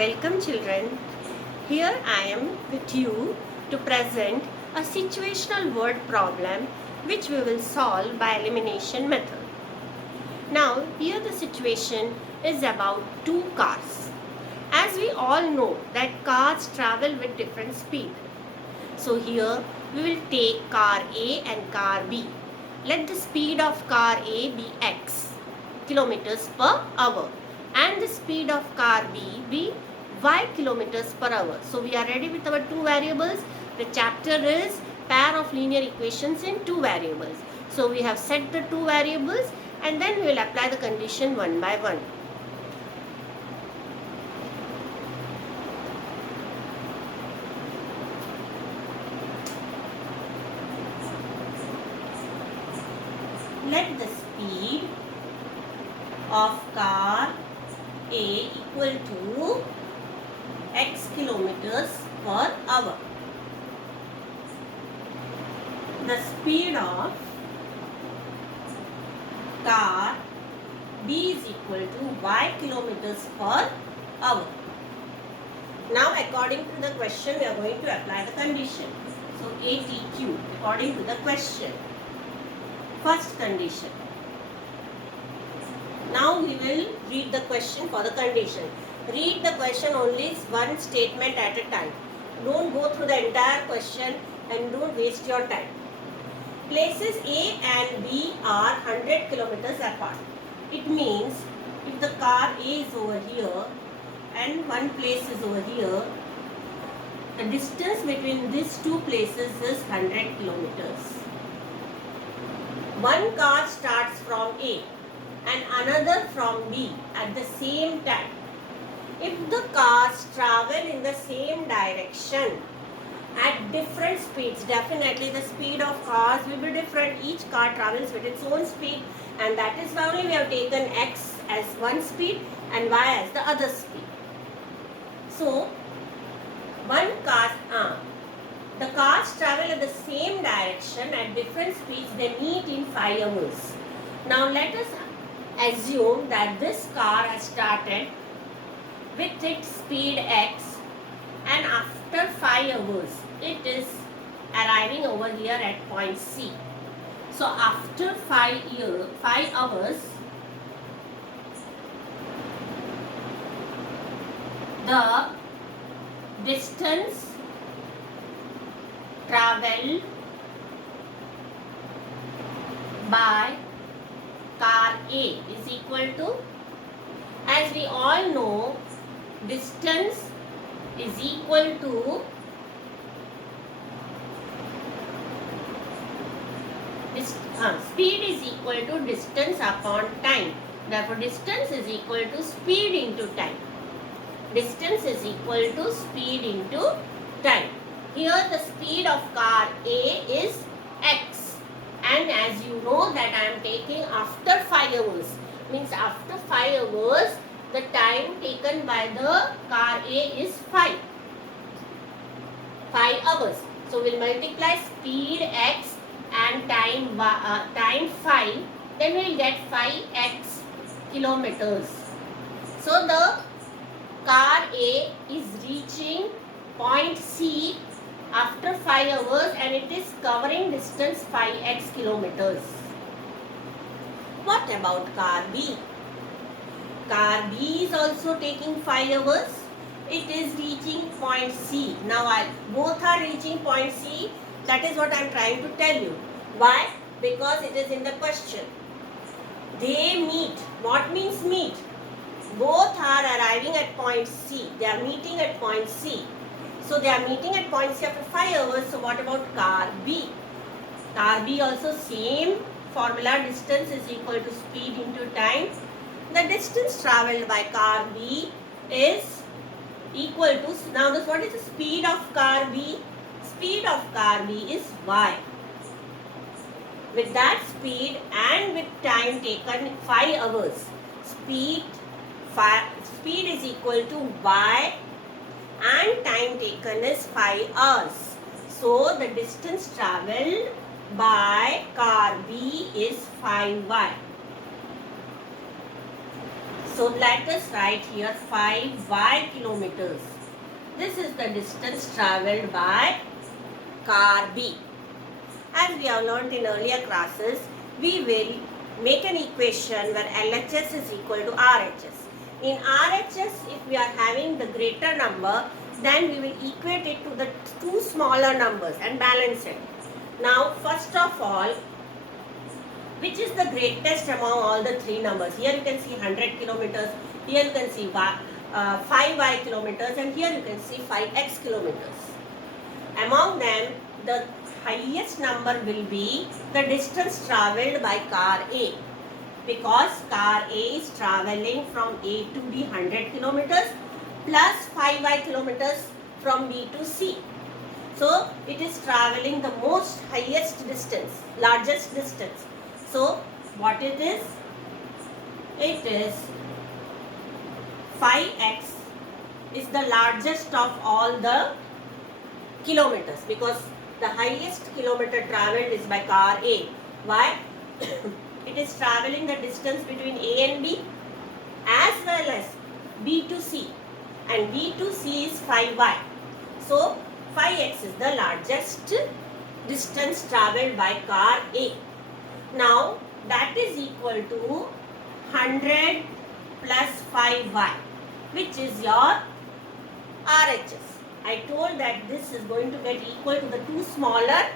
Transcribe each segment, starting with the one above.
Welcome children. Here I am with you to present a situational word problem which we will solve by elimination method. Now here the situation is about two cars. As we all know that cars travel with different speed. So here we will take car A and car B. Let the speed of car A be x kilometers per hour and the speed of car B be y kilometers per hour. So we are ready with our two variables. The chapter is pair of linear equations in two variables. So we have set the two variables and then we will apply the condition one by one. Let the speed of car A equal to x kilometers per hour. The speed of car B is equal to y kilometers per hour. Now according to the question we are going to apply the condition. So ATQ according to the question. First condition. Now we will read the question for the condition. Read the question only one statement at a time. Don't go through the entire question and don't waste your time. Places A and B are 100 kilometers apart. It means if the car A is over here and one place is over here, the distance between these two places is 100 kilometers. One car starts from A and another from B at the same time. If the cars travel in the same direction at different speeds, definitely the speed of cars will be different. Each car travels with its own speed, and that is why only we have taken x as one speed and y as the other speed. So, the cars travel in the same direction at different speeds. They meet in 5 hours. Now let us assume that this car has started with its speed x and after 5 hours it is arriving over here at point C. So after 5 hours the distance traveled by car A is equal to, as we all know, distance is equal to speed is equal to distance upon time. Therefore, distance is equal to speed into time. Distance is equal to speed into time. Here the speed of car A is x, and as you know that I am taking after 5 hours, means after 5 hours the time taken by the car A is 5 hours. So we will multiply speed x and time 5, then we will get 5x kilometers. So the car A is reaching point C after 5 hours and it is covering distance 5x kilometers. What about car B? Car B is also taking 5 hours. It is reaching point C. Now both are reaching point C. That is what I am trying to tell you. Why? Because it is in the question. They meet. What means meet? Both are arriving at point C. They are meeting at point C. So they are meeting at point C after 5 hours. So what about car B? Car B also same formula. Distance is equal to speed into time. The distance travelled by car B is equal to, now this, what is the speed of car B? Speed of car B is y. With that speed and with time taken 5 hours, speed is equal to y and time taken is 5 hours. So the distance travelled by car B is 5y. So let us write here 5y kilometers. This is the distance travelled by car B. As we have learnt in earlier classes, we will make an equation where LHS is equal to RHS. In RHS, if we are having the greater number, then we will equate it to the two smaller numbers and balance it. Now, first of all, which is the greatest among all the three numbers? Here you can see 100 kilometers, here you can see 5y kilometers, and here you can see 5x kilometers. Among them, the highest number will be the distance travelled by car A, because car A is travelling from A to B 100 kilometers plus 5y kilometers from B to C. So it is travelling the most highest distance, largest distance. So what it is? It is 5x is the largest of all the kilometers, because the highest kilometer travelled is by car A. Why? It is travelling the distance between A and B as well as B to C, and B to C is 5y. So 5x is the largest distance travelled by car A. Now that is equal to 100 plus 5y, which is your RHS. I told that this is going to get equal to the two smaller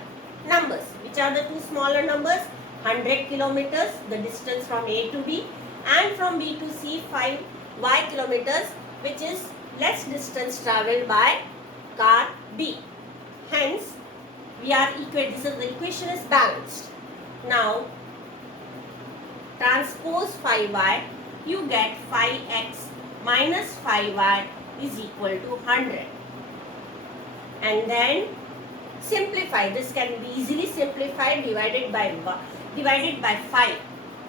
numbers. Which are the two smaller numbers? 100 kilometers, the distance from A to B, and from B to C 5y kilometers, which is less distance travelled by car B. Hence, we are equate. This is the equation is balanced. Now, transpose 5y, you get 5x minus 5y is equal to 100. And then simplify. This can be easily simplified, divided by 5.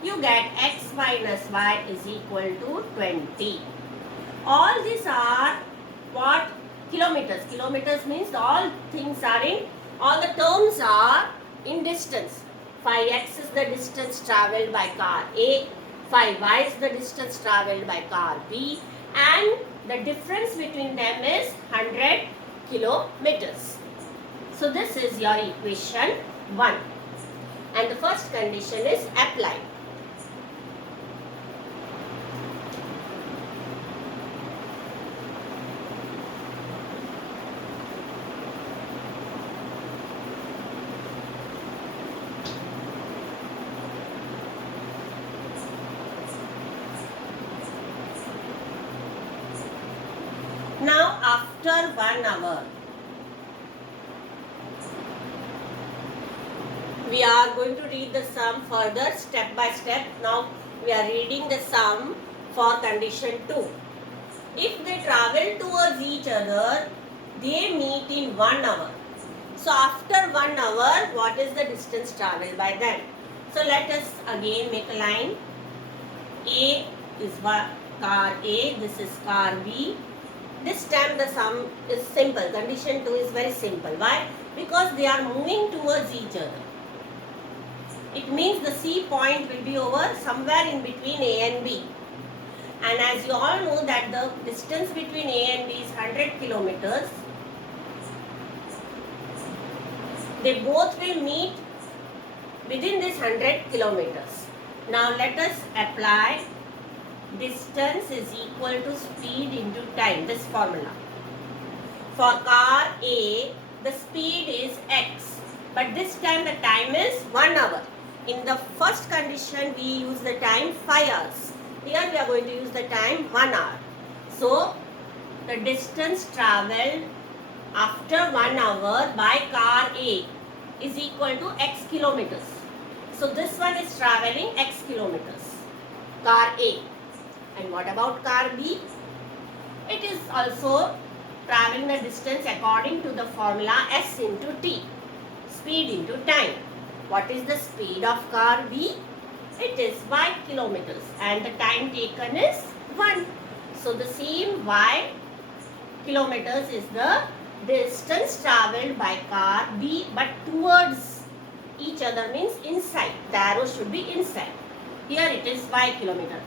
You get x minus y is equal to 20. All these are what? Kilometers. Kilometers means all things are in, all the terms are in distance. 5x is the distance travelled by car A, 5y is the distance travelled by car B, and the difference between them is 100 kilometers. So this is your equation 1, and the first condition is applied. Now after 1 hour, we are going to read the sum further step by step. Now we are reading the sum for condition 2. If they travel towards each other, they meet in 1 hour. So after 1 hour, what is the distance travelled by them? So let us again make a line. A is car A, this is car B. This time the sum is simple. Condition 2 is very simple. Why? Because they are moving towards each other. It means the C point will be over somewhere in between A and B. And as you all know that the distance between A and B is 100 kilometers. They both will meet within this 100 kilometers. Now let us apply distance is equal to speed into time, this formula. For car A, the speed is x, but this time the time is 1 hour. In the first condition, we use the time 5 hours. Here we are going to use the time 1 hour. So, the distance travelled after 1 hour by car A is equal to x kilometers. So, this one is travelling x kilometers, car A. And what about car B? It is also travelling the distance according to the formula S into T, speed into time. What is the speed of car B? It is y kilometers, and the time taken is 1. So the same y kilometers is the distance travelled by car B, but towards each other means inside. The arrow should be inside. Here it is y kilometer.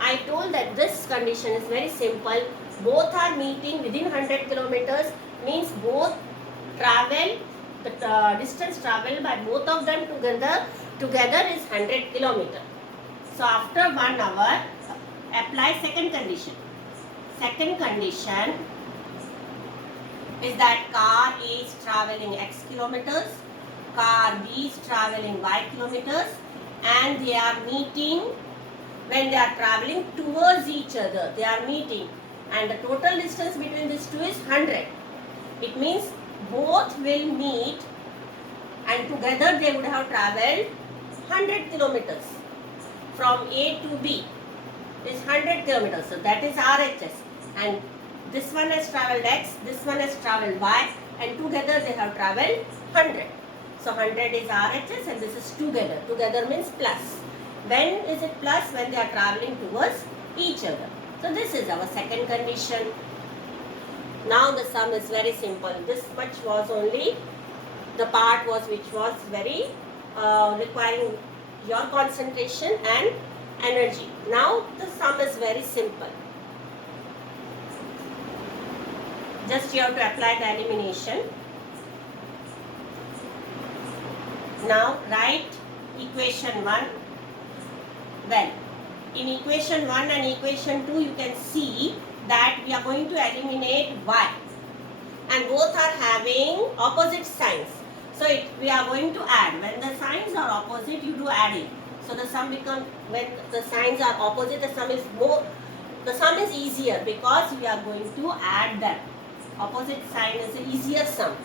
I told that this condition is very simple. Both are meeting within 100 kilometers, means both travel, the distance traveled by both of them together is 100 kilometers. So after 1 hour, apply second condition. Second condition is that car A is traveling X kilometers, car B is traveling Y kilometers, and they are meeting when they are traveling towards each other. They are meeting, and the total distance between these two is 100. It means both will meet, and together they would have traveled 100 kilometers. From A to B is 100 kilometers. So that is RHS. And this one has traveled X, this one has traveled Y, and together they have traveled 100. So 100 is RHS and this is together. Together means plus. When is it plus? When they are traveling towards each other. So this is our second condition. Now the sum is very simple. This much was only the part which was very requiring your concentration and energy. Now the sum is very simple. Just you have to apply the elimination. Now write equation 1. Well, in equation 1 and equation 2 you can see that we are going to eliminate y, and both are having opposite signs. So we are going to add. When the signs are opposite, you do adding. So the sum becomes, when the signs are opposite, the sum is easier because we are going to add them. Opposite sign is an easier sum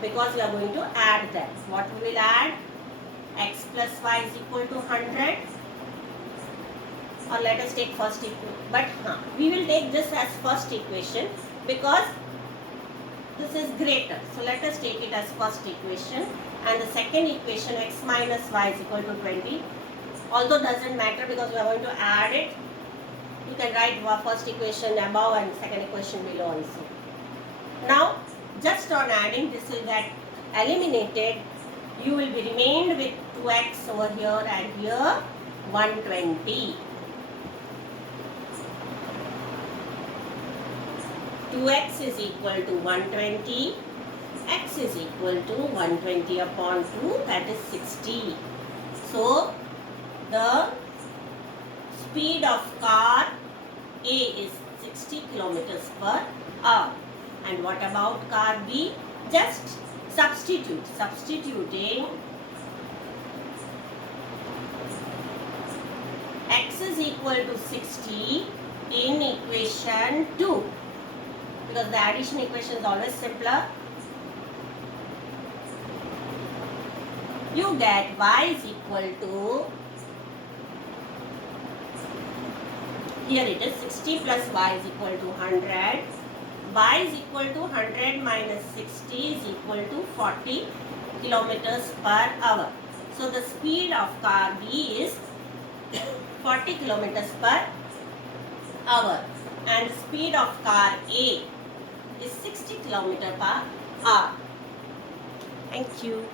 because we are going to add them. What we will add? X plus y is equal to 100. Or let us take first equation. But we will take this as first equation because this is greater. So let us take it as first equation, and the second equation, x minus y is equal to 20. Although doesn't matter because we are going to add it. You can write first equation above and second equation below also. Now just on adding, this will get eliminated. You will be remained with 2x over here and here 120. 2x is equal to 120, x is equal to 120 upon 2, that is 60. So the speed of car A is 60 kilometers per hour. And what about car B? Just substituting x is equal to 60 in equation 2. Because the addition equation is always simpler. You get y is equal to, here it is 60 plus y is equal to 100. Y is equal to 100 minus 60 is equal to 40 kilometers per hour. So the speed of car B is 40 kilometers per hour, and speed of car A is 60 kilometers per hour. Thank you.